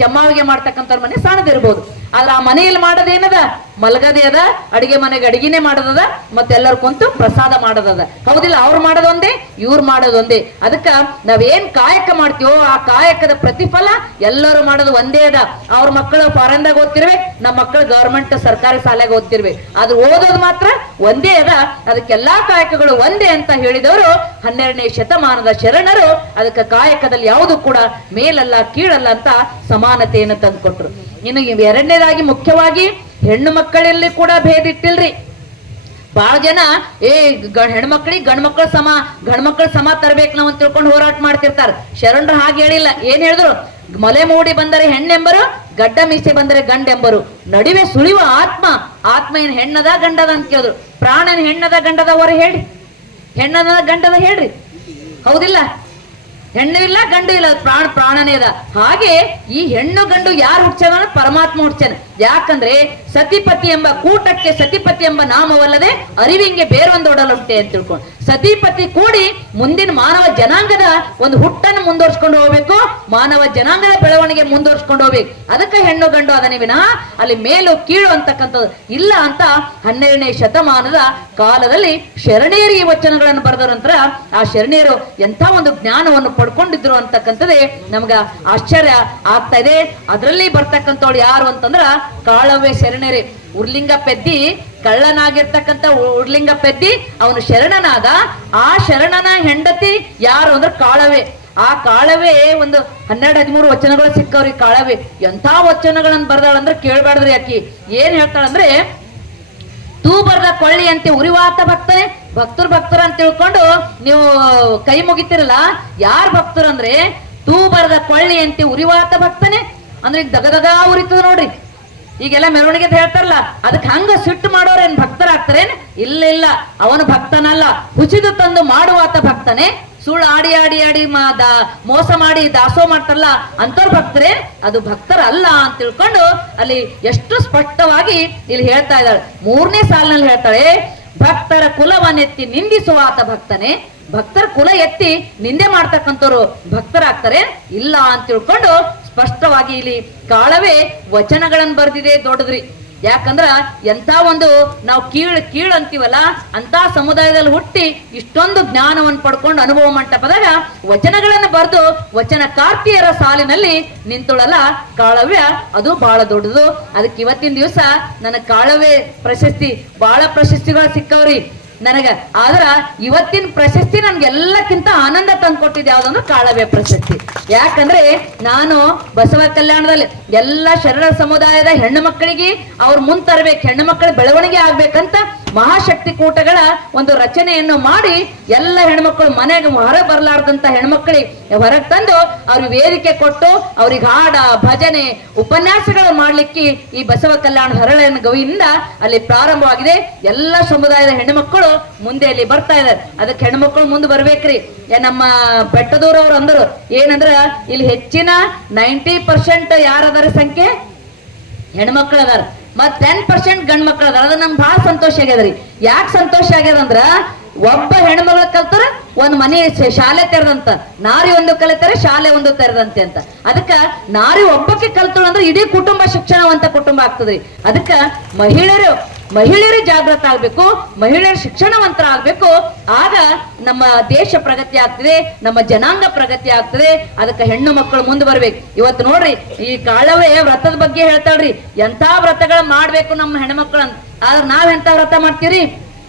ಚಮ್ಮಾವಿಗೆ ಮಾಡ್ತಕ್ಕಂಥವ್ರ ಮನೆ ಸಣ್ಣದಿರ್ಬೋದು. ಆದ್ರ ಆ ಮನೆಯಲ್ಲಿ ಮಾಡೋದೇನದ? ಮಲಗದೇ ಅದ, ಅಡಿಗೆ ಮನೆಗೆ ಅಡಿಗೆನೆ ಮಾಡೋದದ, ಮತ್ತೆಲ್ಲರೂ ಕುಂತು ಪ್ರಸಾದ ಮಾಡೋದದ. ಹೌದಿಲ್ಲ, ಅವ್ರು ಮಾಡೋದೊಂದೇ, ಇವ್ರು ಮಾಡೋದೊಂದೇ. ಅದಕ್ಕ ನಾವೇನ್ ಕಾಯಕ ಮಾಡ್ತೀವೋ, ಆ ಕಾಯಕದ ಪ್ರತಿಫಲ ಎಲ್ಲರೂ ಮಾಡೋದು ಒಂದೇ ಅದ. ಅವ್ರ ಮಕ್ಕಳು ಫಾರೆನ್ದಾಗ ಓದ್ತಿರ್ಬೇಕು ನಮ್ಮ ಮಕ್ಕಳು ಗೌರ್ಮೆಂಟ್ ಸರ್ಕಾರಿ ಶಾಲೆಗೆ ಓದ್ತಿರ್ಬೇಕು ಅದು ಓದೋದು ಮಾತ್ರ ಒಂದೇ ಅದ. ಅದಕ್ಕೆಲ್ಲಾ ಕಾಯಕಗಳು ಒಂದೇ ಅಂತ ಹೇಳಿದವರು ಹನ್ನೆರಡನೇ ಶತಮಾನದ ಶರಣರು. ಅದಕ್ಕೆ ಕಾಯಕದಲ್ಲಿ ಯಾವುದು ಕೂಡ ಮೇಲಲ್ಲ, ಕೀಳಲ್ಲ ಅಂತ ಸಮಾನತೆಯನ್ನು ತಂದುಕೊಟ್ರು. ಇನ್ನು ಇವ್ ಎರಡನೇದಾಗಿ ಮುಖ್ಯವಾಗಿ ಹೆಣ್ಣು ಮಕ್ಕಳಲ್ಲಿ ಕೂಡ ಭೇದ ಇಟ್ಟಿಲ್ರಿ. ಬಹಳ ಜನ, ಏ ಹೆಣ್ಮಕ್ಳಿಗೆ ಗಂಡ್ ಮಕ್ಕಳ ಸಮ ಗಂಡ್ ಮಕ್ಕಳ ಸಮ ತರ್ಬೇಕು ನಾವು ತಿಳ್ಕೊಂಡು ಹೋರಾಟ ಮಾಡ್ತಿರ್ತಾರ. ಶರಣರು ಹಾಗೆ ಹೇಳಿಲ್ಲ. ಏನ್ ಹೇಳಿದ್ರು? ಮಲೆ ಮೂಡಿ ಬಂದರೆ ಹೆಣ್ಣೆಂಬರು, ಗಡ್ಡ ಮೀಸೆ ಬಂದರೆ ಗಂಡೆಂಬರು. ನಡುವೆ ಸುಳಿವ ಆತ್ಮ ಆತ್ಮ ಏನ್ ಹೆಣ್ಣದ ಗಂಡದ ಅಂತ ಕೇಳಿದ್ರು. ಪ್ರಾಣ ಏನ್ ಹೆಣ್ಣದ ಗಂಡದ ಹೊರ ಹೇಳಿ ಹೆಣ್ಣದ ಗಂಡದ ಹೇಳ್ರಿ. ಹೌದಿಲ್ಲ? ಹೆಣ್ಣು ಇಲ್ಲ, ಗಂಡು ಇಲ್ಲ ಪ್ರಾಣ, ಪ್ರಾಣನೇ ಅದ. ಹಾಗೆ ಈ ಹೆಣ್ಣು ಗಂಡು ಯಾರು ಹುಡ್ಸ್ಯಾನ ಪರಮಾತ್ಮ ಹುಡ್ಸ್ಯಾನ ಯಾಕಂದ್ರೆ ಸತಿಪತಿ ಎಂಬ ಕೂಟಕ್ಕೆ ಸತಿಪತಿ ಎಂಬ ನಾಮವಲ್ಲದೆ ಅರಿವಿಂಗೆ ಬೇರೊಂದೊಡಲುಂಟೆ ಅಂತ ತಿಳ್ಕೊಂಡು. ಸತಿಪತಿ ಕೂಡಿ ಮುಂದಿನ ಮಾನವ ಜನಾಂಗದ ಒಂದು ಹುಟ್ಟನ್ನು ಮುಂದುವರ್ಸ್ಕೊಂಡು ಹೋಗ್ಬೇಕು, ಮಾನವ ಜನಾಂಗದ ಬೆಳವಣಿಗೆ ಮುಂದುವರ್ಸ್ಕೊಂಡು ಹೋಗ್ಬೇಕು. ಅದಕ್ಕೆ ಹೆಣ್ಣು ಗಂಡು ಅದನ್ನ ವಿನಃ ಅಲ್ಲಿ ಮೇಲು ಕೀಳು ಅಂತಕ್ಕಂಥದ್ದು ಇಲ್ಲ ಅಂತ ಹನ್ನೆರಡನೇ ಶತಮಾನದ ಕಾಲದಲ್ಲಿ ಶರಣೇರಿ ವಚನಗಳನ್ನು ಬರೆದ ನಂತರ ಆ ಶರಣೀಯರು ಎಂಥ ಒಂದು ಜ್ಞಾನವನ್ನು ಪಡ್ಕೊಂಡಿದ್ರು ಅಂತಕ್ಕಂಥದ್ದೇ ನಮ್ಗ ಆಶ್ಚರ್ಯ ಆಗ್ತಾ ಇದೆ. ಅದರಲ್ಲಿ ಬರ್ತಕ್ಕಂಥವ್ಳು ಯಾರು ಅಂತಂದ್ರ ಕಾಳವ್ಯ ಶರಣೇರಿ ಉರ್ಲಿಂಗ ಪೆದ್ದಿ ಕಳ್ಳನಾಗಿರ್ತಕ್ಕಂಥ ಉರ್ಲಿಂಗ ಪೆದ್ದಿ ಅವನು ಶರಣನಾದ. ಆ ಶರಣನ ಹೆಂಡತಿ ಯಾರು ಅಂದ್ರೆ ಕಾಳವೆ. ಆ ಕಾಳವೇ ಒಂದು ಹನ್ನೆರಡು, ಹದಿಮೂರು ವಚನಗಳು ಸಿಕ್ಕವ್ರಿ ಕಾಳವೆ. ಎಂಥ ವಚನಗಳನ್ನ ಬರ್ದಾಳಂದ್ರೆ ಕೇಳ್ಬಾರ್ದ್ರಿ ಅಕ್ಕಿ. ಏನ್ ಹೇಳ್ತಾಳಂದ್ರೆ ತೂ ಬರ್ದ ಕೊಳ್ಳಿ ಅಂತೆ ಉರಿವಾತ ಭಕ್ತನೇ. ಭಕ್ತರು ಭಕ್ತರ ಅಂತ ತಿಳ್ಕೊಂಡು ನೀವು ಕೈ ಮುಗಿತಿರಲ್ಲ. ಯಾರ್ ಭಕ್ತರು ಅಂದ್ರೆ, ತೂ ಬರದ ಕೊಳ್ಳಿ ಅಂತೆ ಉರಿವಾತ ಭಕ್ತನೇ. ಅಂದ್ರೆ ದಗದಗ ಉರಿತದ ನೋಡ್ರಿ. ಈಗೆಲ್ಲ ಮೆರವಣಿಗೆ ಅಂತ ಹೇಳ್ತಾರಲ್ಲ, ಅದಕ್ಕೆ ಹಂಗ ಸಿಟ್ಟು ಮಾಡೋರೇನ್ ಭಕ್ತರಾಗ್ತಾರೇನ್? ಇಲ್ಲ ಇಲ್ಲ. ಅವನು ಭಕ್ತನಲ್ಲ. ಹುಸಿದು ತಂದು ಮಾಡುವಾತ ಭಕ್ತನೇ. ಸುಳ್ಳು ಆಡಿ ಆಡಿ ಆಡಿ ಮಾ ದಾ, ಮೋಸ ಮಾಡಿ ದಾಸೋ ಮಾಡ್ತಾರಲ್ಲ ಅಂತವ್ರ ಭಕ್ತರೇ, ಅದು ಭಕ್ತರಲ್ಲ ಅಂತ ತಿಳ್ಕೊಂಡು ಅಲ್ಲಿ ಎಷ್ಟು ಸ್ಪಷ್ಟವಾಗಿ ಇಲ್ಲಿ ಹೇಳ್ತಾ ಇದ್ದಾಳೆ. ಮೂರನೇ ಸಾಲಿನಲ್ಲಿ ಹೇಳ್ತಾಳೆ ಭಕ್ತರ ಕುಲವನ್ನೆತ್ತಿ ನಿಂದಿಸುವಾತ ಭಕ್ತನೇ. ಭಕ್ತರ ಕುಲ ಎತ್ತಿ ನಿಂದೆ ಮಾಡ್ತಕ್ಕಂಥವ್ರು ಭಕ್ತರಾಗ್ತಾರೆ ಇಲ್ಲ ಅಂತ ತಿಳ್ಕೊಂಡು ಸ್ಪಷ್ಟವಾಗಿ ಇಲ್ಲಿ ಕಾಳವೇ ವಚನಗಳನ್ನು ಬರೆದಿದೆ ದೊಡ್ಡದ್ರಿ. ಯಾಕಂದ್ರ ಎಂತ ಒಂದು ನಾವು ಕೀಳ್ ಕೀಳ್ ಅಂತೀವಲ್ಲ ಅಂತ ಸಮುದಾಯದಲ್ಲಿ ಹುಟ್ಟಿ ಇಷ್ಟೊಂದು ಜ್ಞಾನವನ್ನು ಪಡ್ಕೊಂಡು ಅನುಭವ ಮಂಟಪದಾಗ ವಚನಗಳನ್ನ ಬರೆದು ವಚನ ಕಾರ್ತಿಯರ ಸಾಲಿನಲ್ಲಿ ನಿಂತೊಳಲ್ಲ ಕಾಳವ್ಯ, ಅದು ಬಹಳ ದೊಡ್ಡದು. ಅದಕ್ಕೆ ಇವತ್ತಿನ ದಿವಸ ನನ್ನ ಕಾಳವೇ ಪ್ರಶಸ್ತಿ ಬಹಳ ಪ್ರಶಸ್ತಿಗಳು ಸಿಕ್ಕವ್ರಿ. ನನಗ, ಆದ್ರ ಇವತ್ತಿನ ಪ್ರಶಸ್ತಿ ನನ್ಗೆ ಎಲ್ಲಕ್ಕಿಂತ ಆನಂದ ತಂದ್ಕೊಟ್ಟಿದ್ದು ಯಾವ್ದಂದ್ರೆ ಕಾಳವೇ ಪ್ರಶಸ್ತಿ. ಯಾಕಂದ್ರೆ ನಾನು ಬಸವ ಕಲ್ಯಾಣದಲ್ಲಿ ಎಲ್ಲ ಶರಣ ಸಮುದಾಯದ ಹೆಣ್ಣು ಮಕ್ಕಳಿಗೆ ಅವ್ರ ಮುಂದ್ ತರ್ಬೇಕು, ಹೆಣ್ಣು ಮಕ್ಕಳ ಬೆಳವಣಿಗೆ ಆಗ್ಬೇಕಂತ ಮಹಾಶಕ್ತಿ ಕೂಟಗಳ ಒಂದು ರಚನೆಯನ್ನು ಮಾಡಿ ಎಲ್ಲ ಹೆಣ್ಮಕ್ಳು ಮನೆಗೆ ಹೊರ ಬರಲಾರ್ದಂತ ಹೆಣ್ಮಕ್ಳಿಗೆ ಹೊರಗೆ ತಂದು ಅವ್ರಿಗೆ ವೇದಿಕೆ ಕೊಟ್ಟು ಅವ್ರಿಗೆ ಹಾಡ, ಭಜನೆ, ಉಪನ್ಯಾಸಗಳು ಮಾಡ್ಲಿಕ್ಕೆ ಈ ಬಸವ ಕಲ್ಯಾಣ ಹರಳನ ಗವಿಯಿಂದ ಅಲ್ಲಿ ಪ್ರಾರಂಭವಾಗಿದೆ. ಎಲ್ಲ ಸಮುದಾಯದ ಹೆಣ್ಣುಮಕ್ಕಳು ಮುಂದೆ ಅಲ್ಲಿ ಬರ್ತಾ ಇದ್ದಾರೆ. ಅದಕ್ಕೆ ಹೆಣ್ಮಕ್ಳು ಮುಂದೆ ಬರ್ಬೇಕ್ರಿ. ನಮ್ಮ ಬೆಟ್ಟದೂರವ್ರು ಅಂದರು, ಏನಂದ್ರ ಇಲ್ಲಿ ಹೆಚ್ಚಿನ ನೈಂಟಿ ಪರ್ಸೆಂಟ್ ಯಾರದಾರ ಸಂಖ್ಯೆ? ಹೆಣ್ಮಕ್ಳು ಅದಾರ ಮತ್ ಟೆನ್ ಪರ್ಸೆಂಟ್ ಗಂಡ್ ಮಕ್ಳು ಅದು ನಮ್ಗೆ ಬಹಳ ಸಂತೋಷ ಆಗ್ಯದ್ರಿ ಯಾಕೆ ಸಂತೋಷ ಆಗ್ಯದಂದ್ರ ಒಬ್ಬ ಹೆಣ್ಮಗಳ ಕಲ್ತಾರ, ಒಂದ್ ಮನೆ ಶಾಲೆ ತೆರೆದಂತ. ನಾರಿ ಒಂದು ಕಲಿತಾರೆ, ಶಾಲೆ ಒಂದು ತೆರೆದಂತೆ ಅಂತ. ಅದಕ್ಕ ನಾರಿ ಒಬ್ಬಕ್ಕೆ ಕಲ್ತಳು ಅಂದ್ರೆ ಇಡೀ ಕುಟುಂಬ ಶಿಕ್ಷಣವಂತ ಕುಟುಂಬ ಆಗ್ತದ್ರಿ. ಅದಕ್ಕ ಮಹಿಳೆಯರು ಮಹಿಳೆಯರು ಜಾಗೃತ ಆಗ್ಬೇಕು, ಮಹಿಳೆಯರ ಶಿಕ್ಷಣವಂತರ ಆಗ್ಬೇಕು ಆಗ ನಮ್ಮ ದೇಶ ಪ್ರಗತಿ ಆಗ್ತದೆ, ನಮ್ಮ ಜನಾಂಗ ಪ್ರಗತಿ ಆಗ್ತದೆ, ಅದಕ್ಕೆ ಹೆಣ್ಣು ಮಕ್ಕಳು ಮುಂದೆ ಬರ್ಬೇಕು ಇವತ್ತು ನೋಡ್ರಿ, ಈ ಕಾಳವೇ ವ್ರತದ ಬಗ್ಗೆ ಹೇಳ್ತಾಳ್ರಿ. ಎಂತ ವ್ರತಗಳ ಮಾಡ್ಬೇಕು ನಮ್ಮ ಹೆಣ್ಮಕ್ಳು ಅಂತ ಆದ್ರೆ ನಾವ್ ಎಂತ ವ್ರತ ಮಾಡ್ತೀರಿ?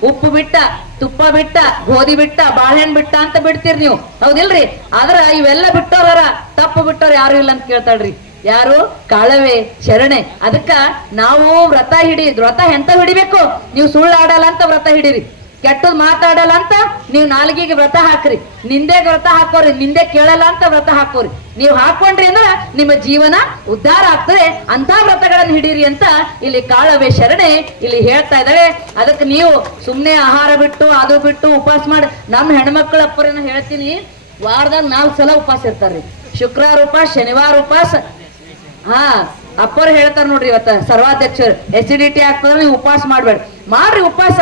ಉಪ್ಪು ಬಿಟ್ಟ, ತುಪ್ಪ ಬಿಟ್ಟ, ಗೋಧಿ ಬಿಟ್ಟ, ಬಾಳೆಹಣ್ಣು ಬಿಟ್ಟ ಅಂತ ಬಿಡ್ತೀರಿ ನೀವು. ಹೌದಿಲ್ರಿ? ಆದ್ರ ಇವೆಲ್ಲ ಬಿಟ್ಟವ್ರ ತಪ್ಪು ಬಿಟ್ಟವ್ರ ಯಾರು ಇಲ್ಲ ಅಂತ ಕೇಳ್ತಾಳ್ರಿ. ಯಾರು? ಕಾಳವೆ, ಶರಣೆ. ಅದಕ್ಕ ನಾವು ವ್ರತ ಹಿಡಿ, ವ್ರತ ಎಂತ ಹಿಡಿಬೇಕು? ನೀವು ಸುಳ್ಳು ಆಡಲ್ಲ ಅಂತ ವ್ರತ ಹಿಡೀರಿ. ಕೆಟ್ಟದ್ ಮಾತಾಡಲ್ಲ ಅಂತ ನೀವು ನಾಲ್ಗಿಗೆ ವ್ರತ ಹಾಕ್ರಿ. ನಿಂದೆ ವ್ರತ ಹಾಕೋರಿ, ನಿಂದೆ ಕೇಳಲ್ಲ ಅಂತ ವ್ರತ ಹಾಕೋರಿ. ನೀವು ಹಾಕೊಂಡ್ರಿ ಅಂದ್ರ ನಿಮ್ಮ ಜೀವನ ಉದ್ಧಾರ ಆಗ್ತದೆ. ಅಂತ ವ್ರತಗಳನ್ನು ಹಿಡೀರಿ ಅಂತ ಇಲ್ಲಿ ಕಾಳವೆ, ಶರಣೆ ಇಲ್ಲಿ ಹೇಳ್ತಾ ಇದ್ದಾಳೆ. ಅದಕ್ಕೆ ನೀವು ಸುಮ್ನೆ ಆಹಾರ ಬಿಟ್ಟು, ಅದು ಬಿಟ್ಟು ಉಪವಾಸ ಮಾಡಿ, ನಮ್ಮ ಹೆಣ್ಮಕ್ಳ ಅಪ್ಪರನ್ನ ಹೇಳ್ತೀನಿ. ವಾರದಾಗ ನಾಲ್ಕು ಸಲ ಉಪವಾಸ ಇರ್ತಾರ್ರಿ. ಶುಕ್ರವಾರ ಉಪವಾಸ, ಶನಿವಾರ ಉಪವಾಸ ಹಾ ಅಪ್ಪರ್ ಹೇಳ್ತಾರ ನೋಡ್ರಿ ಇವತ್ತ, ಸರ್ವಾಧ್ಯಕ್ಷರು. ಎಸಿಡಿಟಿ ಆಗ್ತದ, ನೀವು ಉಪವಾಸ ಮಾಡ್ಬೇಡ. ಮಾಡ್ರಿ ಉಪವಾಸ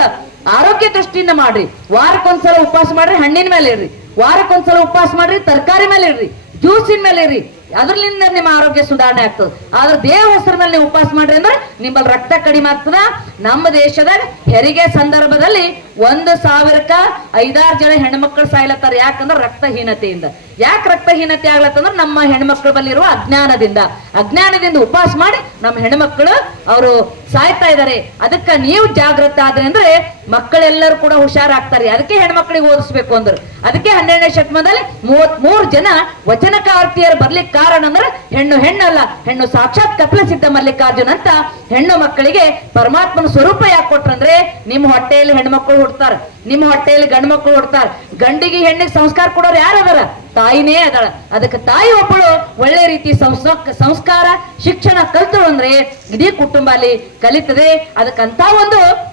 ಆರೋಗ್ಯ ದೃಷ್ಟಿಯಿಂದ ಮಾಡ್ರಿ. ವಾರಕ್ಕೊಂದ್ಸಲ ಉಪವಾಸ ಮಾಡ್ರಿ, ಹಣ್ಣಿನ ಮೇಲೆ ಇರ್ರಿ. ವಾರಕ್ಕೊಂದ್ಸಲ ಉಪವಾಸ ಮಾಡ್ರಿ, ತರಕಾರಿ ಮೇಲೆ ಇರ್ರಿ. ಜ್ಯೂಸಿನ ಮೇಲೆ ಇರ್ರಿ. ಅದ್ರಲಿಂದ ನಿಮ್ಮ ಆರೋಗ್ಯ ಸುಧಾರಣೆ ಆಗ್ತದೆ. ಆದ್ರೆ ದೇವ ಹೆಸರ ಮೇಲೆ ನೀವು ಉಪವಾಸ ಮಾಡ್ರಿ ಅಂದ್ರೆ ನಿಮ್ಮಲ್ಲಿ ರಕ್ತ ಕಡಿಮೆ ಆಗ್ತದ. ನಮ್ಮ ದೇಶದಾಗ ಹೆರಿಗೆ ಸಂದರ್ಭದಲ್ಲಿ ಒಂದು ಸಾವಿರಕ್ಕ ಐದಾರು ಜನ ಹೆಣ್ಮಕ್ಳು ಸಾಯ್ಲತ್ತಾರ. ಯಾಕಂದ್ರೆ ರಕ್ತಹೀನತೆಯಿಂದ. ಯಾಕೆ ರಕ್ತಹೀನತೆ ಆಗ್ಲತ್ತಂದ್ರೆ ನಮ್ಮ ಹೆಣ್ಮಕ್ಳ ಬಲ್ಲಿರುವ ಅಜ್ಞಾನದಿಂದ. ಅಜ್ಞಾನದಿಂದ ಉಪವಾಸ ಮಾಡಿ ನಮ್ಮ ಹೆಣ್ಮಕ್ಳು ಅವರು ಸಾಯ್ತಾ ಇದ್ದಾರೆ ಅದಕ್ಕೆ ನೀವು ಜಾಗೃತ ಆದ್ರೆ ಅಂದ್ರೆ ಮಕ್ಕಳೆಲ್ಲರೂ ಕೂಡ ಹುಷಾರಾಗ್ತಾರೆ. ಅದಕ್ಕೆ ಹೆಣ್ಮಕ್ಳಿಗೆ ಓದಿಸ್ಬೇಕು ಅಂದ್ರು. ಅದಕ್ಕೆ ಹನ್ನೆರಡನೇ ಶತಮಾನದಲ್ಲಿ ಮೂವತ್ ಮೂರು ಜನ ವಚನಕಾರ್ತಿಯರು ಬರ್ಲಿಕ್ಕೆ ಕಾರಣ ಅಂದ್ರೆ ಹೆಣ್ಣು ಹೆಣ್ಣಲ್ಲ, ಹೆಣ್ಣು ಸಾಕ್ಷಾತ್ ಕಪಿಲ ಸಿದ್ಧ ಮಲ್ಲಿಕಾರ್ಜುನ್ ಅಂತ ಹೆಣ್ಣು ಮಕ್ಕಳಿಗೆ ಪರಮಾತ್ಮನ ಸ್ವರೂಪ ಯಾಕೆ ಕೊಟ್ರಂದ್ರೆ, ನಿಮ್ಮ ಹೊಟ್ಟೆಯಲ್ಲಿ ಹೆಣ್ಮಕ್ಳು ಹುಡ್ತಾರ. ನಿಮ್ಮ ಹೊಟ್ಟೆಯಲ್ಲಿ ಗಂಡು ಮಕ್ಕಳು ಹುಡ್ತಾರ. ಗಂಡಿಗೆ ಹೆಣ್ಣಿಗೆ ಸಂಸ್ಕಾರ ಕೊಡೋರು ಯಾರು ಅದಾರ ತಾಯಿನೇ ಅದಾಳ. ಅದಕ್ಕೆ ತಾಯಿ ಒಬ್ಬಳು ಒಳ್ಳೆ ರೀತಿ ಸಂಸ್ಕ- ಸಂಸ್ಕಾರ, ಶಿಕ್ಷಣ ಕಲ್ತಳು ಅಂದ್ರೆ ಇಡೀ ಕುಟುಂಬ ಅಲ್ಲಿ ಕಲಿತದೆ. ಅದಕ್ಕಂತ ಒಂದು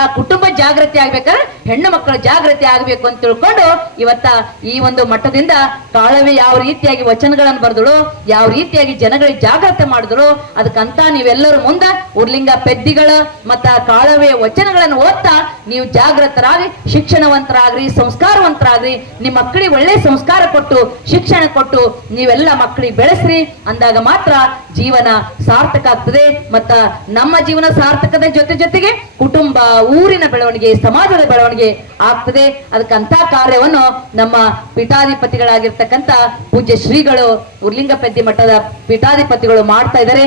ಆ ಕುಟುಂಬ ಜಾಗೃತಿ ಆಗ್ಬೇಕಾದ್ರೆ ಹೆಣ್ಣು ಮಕ್ಕಳ ಜಾಗೃತಿ ಆಗ್ಬೇಕು ಅಂತ ತಿಳ್ಕೊಂಡು ಇವತ್ತ ಈ ಒಂದು ಮಟ್ಟದಿಂದ ಕಾಳವೆ ಯಾವ ರೀತಿಯಾಗಿ ವಚನಗಳನ್ನು ಬರೆದಳು, ಯಾವ ರೀತಿಯಾಗಿ ಜನಗಳಿಗೆ ಜಾಗೃತಿ ಮಾಡಿದ್ರು ಅದಕ್ಕಂತ ನೀವೆಲ್ಲರೂ ಮುಂದೆ ಉರ್ಲಿಂಗ ಪೆದ್ದಿಗಳ ಮತ್ತ ಕಾಳವೆ ವಚನಗಳನ್ನು ಓದ್ತಾ ನೀವು ಜಾಗೃತರಾಗಿ, ಶಿಕ್ಷಣವಂತರಾಗ್ರಿ, ಸಂಸ್ಕಾರವಂತರಾಗ್ರಿ, ನಿಮ್ಮ ಮಕ್ಕಳಿಗೆ ಒಳ್ಳೆ ಸಂಸ್ಕಾರ ಕೊಟ್ಟು, ಶಿಕ್ಷಣ ಕೊಟ್ಟು ನೀವೆಲ್ಲ ಮಕ್ಕಳಿಗೆ ಬೆಳೆಸ್ರಿ ಅಂದಾಗ ಮಾತ್ರ ಜೀವನ ಸಾರ್ಥಕ ಆಗ್ತದೆ. ಮತ್ತ ನಮ್ಮ ಜೀವನ ಸಾರ್ಥಕದ ಜೊತೆ ಜೊತೆಗೆ ಕುಟುಂಬ ಊರಿನ ಬೆಳವಣಿಗೆ, ಸಮಾಜದ ಬೆಳವಣಿಗೆ ಆಗ್ತದೆ. ಅದಕ್ಕಂತ ಕಾರ್ಯವನ್ನು ನಮ್ಮ ಪೀಠಾಧಿಪತಿಗಳಾಗಿರ್ತಕ್ಕಂಥ ಪೂಜ್ಯ ಶ್ರೀಗಳು ಉರ್ಲಿಂಗ ಪೆದ್ದಿ ಮಠದ ಪೀಠಾಧಿಪತಿಗಳು ಮಾಡ್ತಾ ಇದ್ದಾರೆ.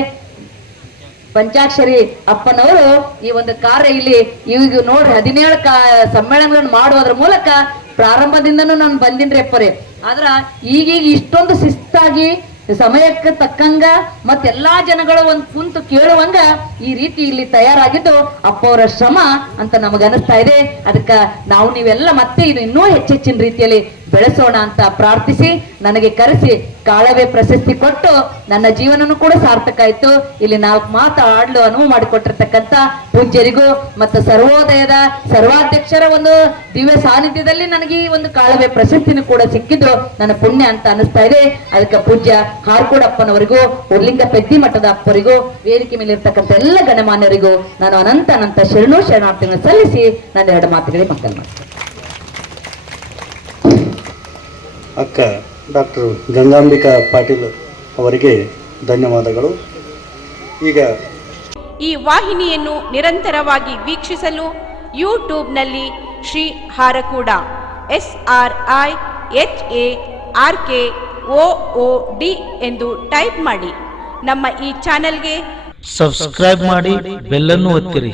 ಪಂಚಾಕ್ಷರಿ ಅಪ್ಪನವರು ಈ ಒಂದು ಕಾರ್ಯ ಇಲ್ಲಿ ಈಗ ನೋಡ್ರಿ, ಹದಿನೇಳು ಕಾ ಸಮ್ಮೇಳನಗಳನ್ನು ಮಾಡುವುದ್ರ ಮೂಲಕ ಪ್ರಾರಂಭದಿಂದನೂ ನಾನು ಬಂದಿನ್ರಿ ಅಪ್ಪರೇ. ಆದ್ರ ಈಗೀಗ ಇಷ್ಟೊಂದು ಶಿಸ್ತಾಗಿ ಸಮಯಕ್ಕೆ ತಕ್ಕಂಗ ಮತ್ತೆಲ್ಲಾ ಜನಗಳು ಒಂದ್ ಕುಂತು ಕೇಳುವಂಗ ಈ ರೀತಿ ಇಲ್ಲಿ ತಯಾರಾಗಿದ್ದು ಅಪ್ಪವರ ಶ್ರಮ ಅಂತ ನಮಗನಿಸ್ತಾ ಇದೆ. ಅದಕ್ಕ ನಾವು ನೀವೆಲ್ಲ ಮತ್ತೆ ಇದು ಇನ್ನೂ ಹೆಚ್ಚೆಚ್ಚಿನ ರೀತಿಯಲ್ಲಿ ಬೆಳೆಸೋಣ ಅಂತ ಪ್ರಾರ್ಥಿಸಿ, ನನಗೆ ಕರೆಸಿ, ಕಾಳವೆ ಪ್ರಶಸ್ತಿ ಕೊಟ್ಟು ನನ್ನ ಜೀವನನೂ ಕೂಡ ಸಾರ್ಥಕ ಆಯ್ತು. ಇಲ್ಲಿ ನಾಲ್ಕು ಮಾತು ಆಡ್ಲು ಅನುವು ಮಾಡಿಕೊಟ್ಟಿರ್ತಕ್ಕಂಥ ಪೂಜ್ಯರಿಗೂ ಮತ್ತು ಸರ್ವೋದಯದ ಸರ್ವಾಧ್ಯಕ್ಷರ ಒಂದು ದಿವ್ಯ ಸಾನ್ನಿಧ್ಯದಲ್ಲಿ ನನಗೆ ಈ ಒಂದು ಕಾಳವೆ ಪ್ರಶಸ್ತಿನೂ ಕೂಡ ಸಿಕ್ಕಿದ್ದು ನನ್ನ ಪುಣ್ಯ ಅಂತ ಅನಿಸ್ತಾ ಇದೆ. ಅದಕ್ಕೆ ಪೂಜ್ಯ ಹಾರ್ಕೋಡಪ್ಪನವರಿಗೂ ಉರ್ಲಿಂಗ ಪೆದ್ದಿ ಮಠದ ಅಪ್ಪರಿಗೂ, ವೇದಿಕೆ ಮೇಲೆ ಇರ್ತಕ್ಕಂಥ ಎಲ್ಲ ಗಣಮಾನ್ಯರಿಗೂ ನಾನು ಅನಂತ ಅನಂತ ಶರಣು ಶರಣಾರ್ಥಿಗಳನ್ನು ಸಲ್ಲಿಸಿ ನನ್ನ ಎರಡು ಮಾತುಗಳಿಗೆ ಮಕ್ಕಳು ಮಾಡ್ತೀನಿ. ಅಕ್ಕ ಡಾಕ್ಟರ್ ಗಂಗಾಂಬಿಕಾ ಪಾಟೀಲ್ ಅವರಿಗೆ ಧನ್ಯವಾದಗಳು. ಈಗ ಈ ವಾಹಿನಿಯನ್ನು ನಿರಂತರವಾಗಿ ವೀಕ್ಷಿಸಲು ಯೂಟ್ಯೂಬ್ನಲ್ಲಿ Shri Harakuda S R I H A R K O O D ಎಂದು ಟೈಪ್ ಮಾಡಿ. ನಮ್ಮ ಈ ಚಾನೆಲ್ಗೆ ಸಬ್ಸ್ಕ್ರೈಬ್ ಮಾಡಿ ಬೆಲ್ಲನ್ನು ಒತ್ತಿರಿ.